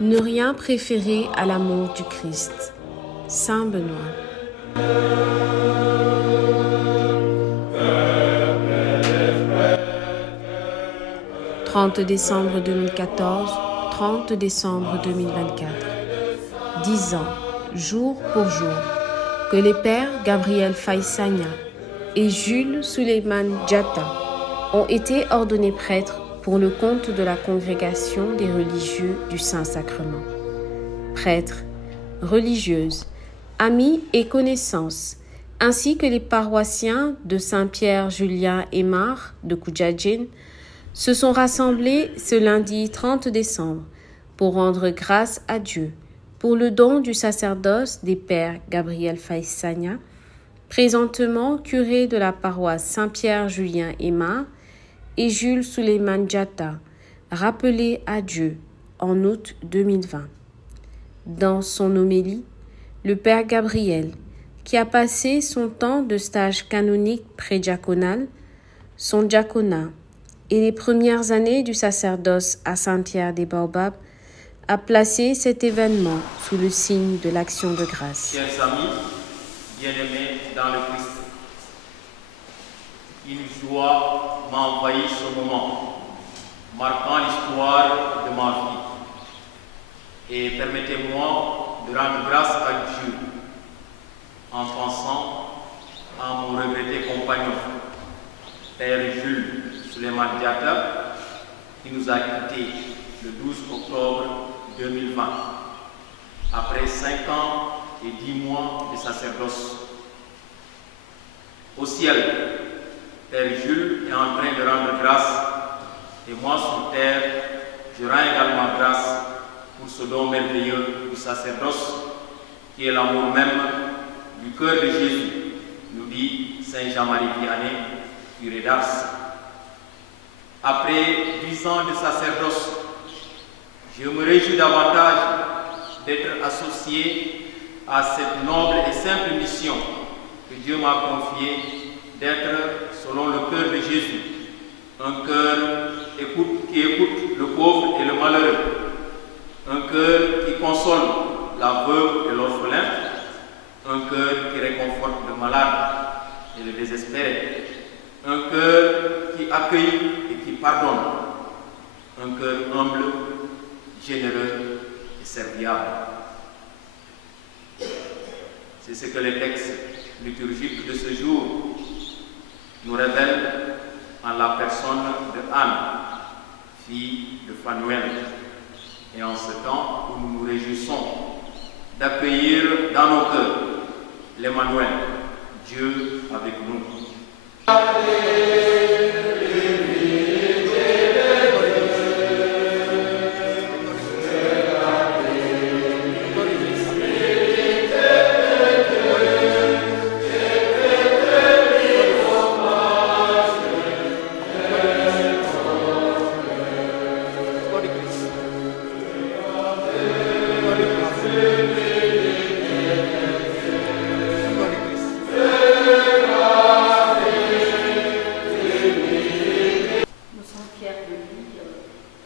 Ne rien préférer à l'amour du Christ. Saint Benoît. 30 décembre 2014, 30 décembre 2024. 10 ans, jour pour jour, que les pères Gabriel Faye Sagna et Jules Souleymane Diatta ont été ordonnés prêtres pour le compte de la congrégation des religieux du Saint-Sacrement. Prêtres, religieuses, amis et connaissances, ainsi que les paroissiens de Saint-Pierre Julien Aymar de Koudjadjine, se sont rassemblés ce lundi 30 décembre pour rendre grâce à Dieu pour le don du sacerdoce des pères Gabriel Faye Sagna, présentement curé de la paroisse Saint-Pierre Julien Aymar, et Jules Souleymane Diatta, rappelé à Dieu en août 2020. Dans son homélie, le père Gabriel, qui a passé son temps de stage canonique prédiaconal, son diaconat et les premières années du sacerdoce à Saint-Pierre-des-Baobabs, a placé cet événement sous le signe de l'action de grâce. Chers amis, bien-aimés dans le Christ, une joie m'a envahi ce moment, marquant l'histoire de ma vie. Et permettez-moi de rendre grâce à Dieu en pensant à mon regretté compagnon, Père Jules Souleymane Diatta, qui nous a quittés le 12 octobre 2020, après 5 ans et 10 mois de sacerdoce. Au ciel, Père Jules est en train de rendre grâce, et moi sur terre, je rends également grâce pour ce don merveilleux du sacerdoce, qui est l'amour même du cœur de Jésus, nous dit Saint Jean-Marie Vianney, curé d'Ars. Après 10 ans de sacerdoce, je me réjouis davantage d'être associé à cette noble et simple mission que Dieu m'a confiée, d'être selon le cœur de Jésus, un cœur qui écoute le pauvre et le malheureux, un cœur qui console la veuve et l'orphelin, un cœur qui réconforte le malade et le désespéré, un cœur qui accueille et qui pardonne, un cœur humble, généreux et serviable. C'est ce que les textes liturgiques de ce jour nous révèlent en la personne de Anne, fille de Phanuel. Et en ce temps où nous nous réjouissons d'accueillir dans nos cœurs l'Emmanuel, Dieu avec nous.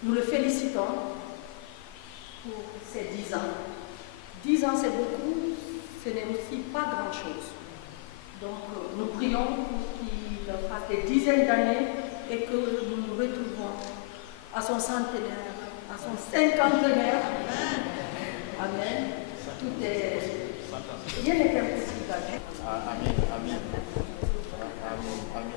Nous le félicitons pour ces 10 ans. 10 ans, c'est beaucoup, ce n'est aussi pas grand-chose. Donc, nous prions pour qu'il fasse des dizaines d'années et que nous nous retrouvons à son centenaire, à son cinquantenaire. Amen. Tout est... Rien n'est impossible à Dieu. Amen. Amen. Amen. Amen.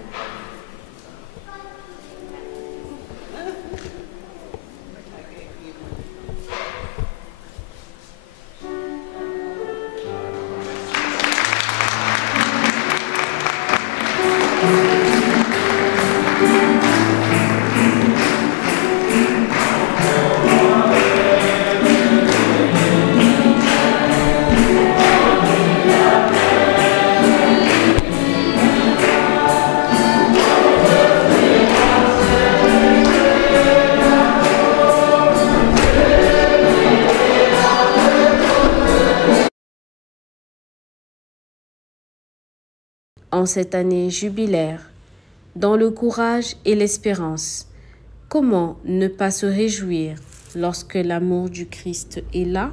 En cette année jubilaire, dans le courage et l'espérance, comment ne pas se réjouir lorsque l'amour du Christ est là?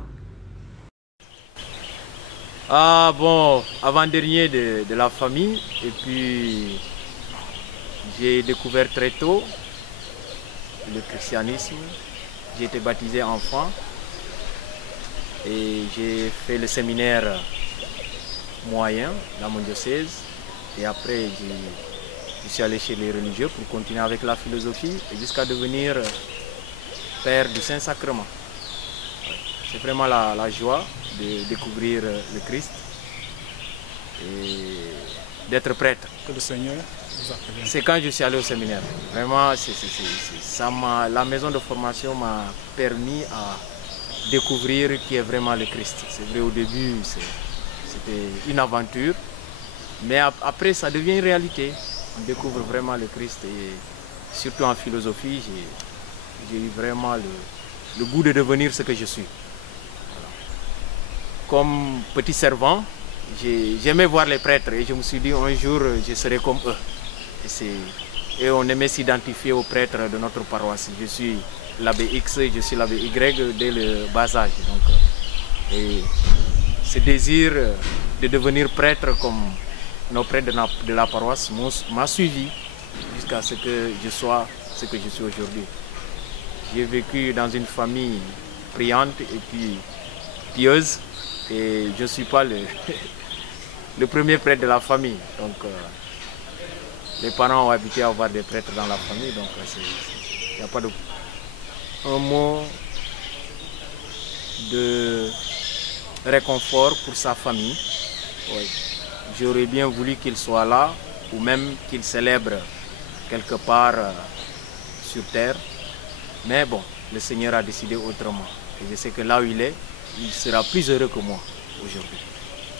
Ah bon, avant-dernier de la famille, et puis j'ai découvert très tôt le christianisme. J'ai été baptisé enfant et j'ai fait le séminaire moyen dans mon diocèse. Et après, je suis allé chez les religieux pour continuer avec la philosophie et jusqu'à devenir père du Saint-Sacrement. C'est vraiment la joie de découvrir le Christ et d'être prêtre. Que le Seigneur vous appelle. C'est quand je suis allé au séminaire. Vraiment, la maison de formation m'a permis à découvrir qui est vraiment le Christ. C'est vrai, au début, c'était une aventure, mais après, ça devient une réalité. On découvre vraiment le Christ et surtout en philosophie, j'ai eu vraiment le goût de devenir ce que je suis. Comme petit servant, j'aimais voir les prêtres et je me suis dit un jour je serai comme eux. Et on aimait s'identifier aux prêtres de notre paroisse. Je suis l'abbé X, je suis l'abbé Y dès le bas âge. Donc, et ce désir de devenir prêtre comme nos prêtres de la paroisse m'a suivi jusqu'à ce que je sois ce que je suis aujourd'hui. J'ai vécu dans une famille priante et puis pieuse. Et je ne suis pas le premier prêtre de la famille. Donc, les parents ont habitué à avoir des prêtres dans la famille. Donc, il n'y a pas un mot de réconfort pour sa famille. Oui. J'aurais bien voulu qu'il soit là ou même qu'il célèbre quelque part sur terre. Mais bon, le Seigneur a décidé autrement. Et je sais que là où il est, il sera plus heureux que moi aujourd'hui.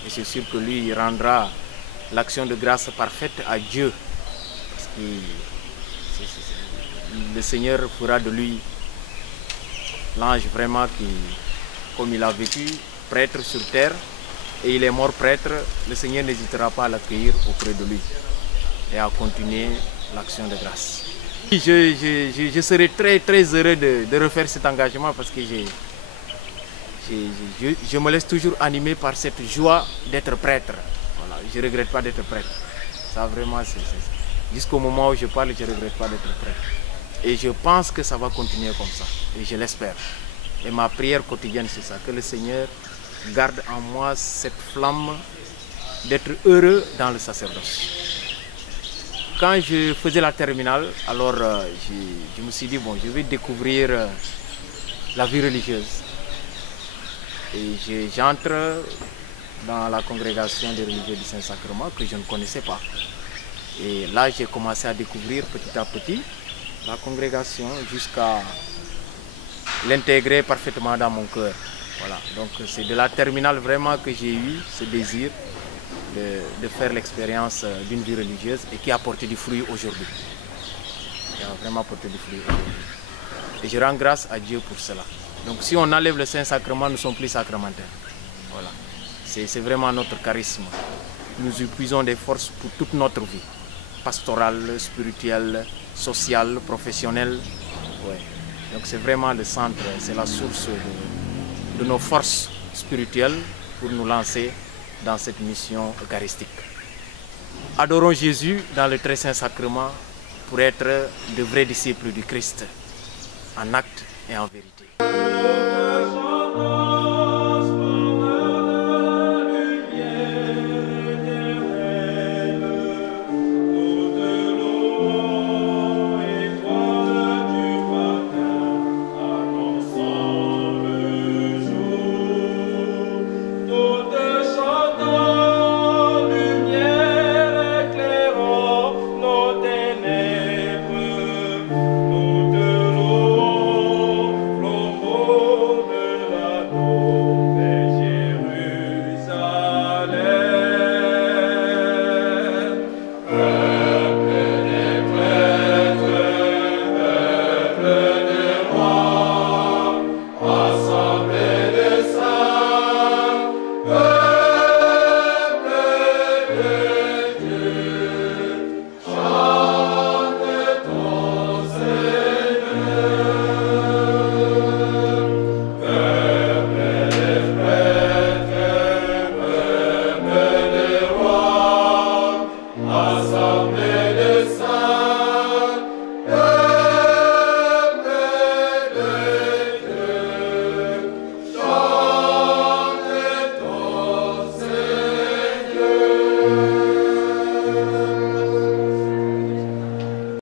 Et c'est sûr que lui, il rendra l'action de grâce parfaite à Dieu. Parce que le Seigneur fera de lui l'ange vraiment qui, comme il a vécu, prêtre sur terre, et il est mort prêtre, le Seigneur n'hésitera pas à l'accueillir auprès de lui et à continuer l'action de grâce. Je serai très très heureux de refaire cet engagement parce que je me laisse toujours animer par cette joie d'être prêtre. Voilà, je ne regrette pas d'être prêtre. Ça vraiment, jusqu'au moment où je parle, je ne regrette pas d'être prêtre. Et je pense que ça va continuer comme ça. Et je l'espère. Et ma prière quotidienne, c'est ça. Que le Seigneur garde en moi cette flamme d'être heureux dans le sacerdoce. Quand je faisais la terminale, alors je me suis dit, bon, je vais découvrir la vie religieuse. Et j'entre dans la congrégation des religieux du Saint-Sacrement que je ne connaissais pas. Et là, j'ai commencé à découvrir petit à petit la congrégation jusqu'à l'intégrer parfaitement dans mon cœur. Voilà. Donc c'est de la terminale vraiment que j'ai eu ce désir de faire l'expérience d'une vie religieuse et qui a porté du fruit aujourd'hui. Qui a vraiment porté du fruit aujourd'hui. Et je rends grâce à Dieu pour cela. Donc si on enlève le Saint-Sacrement, nous ne sommes plus sacramentaires. Voilà. C'est vraiment notre charisme. Nous épuisons des forces pour toute notre vie. Pastorale, spirituelle, sociale, professionnelle. Ouais. Donc c'est vraiment le centre, c'est la source de nos forces spirituelles pour nous lancer dans cette mission eucharistique. Adorons Jésus dans le très saint sacrement pour être de vrais disciples du Christ, en acte et en vérité.